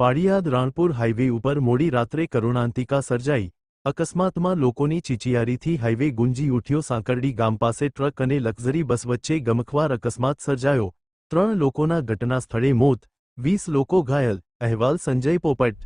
Paliyad Ranpur highway ઉપર મોડી રાત્રે કરુણાંતિકા સર્જાઈ। અકસ્માતમાં લોકોની ચીચિયારીથી હાઈવે ગુંજી ઉઠ્યો। સાંકરડી ગામ પાસે ટ્રક અને લક્ઝરી બસ વચ્ચે ગમખ્વાર અકસ્માત સર્જાયો। 3 લોકોના ઘટના સ્થળે મોત, 20 લોકો ઘાયલ। અહેવાલ સંજય પોપટ।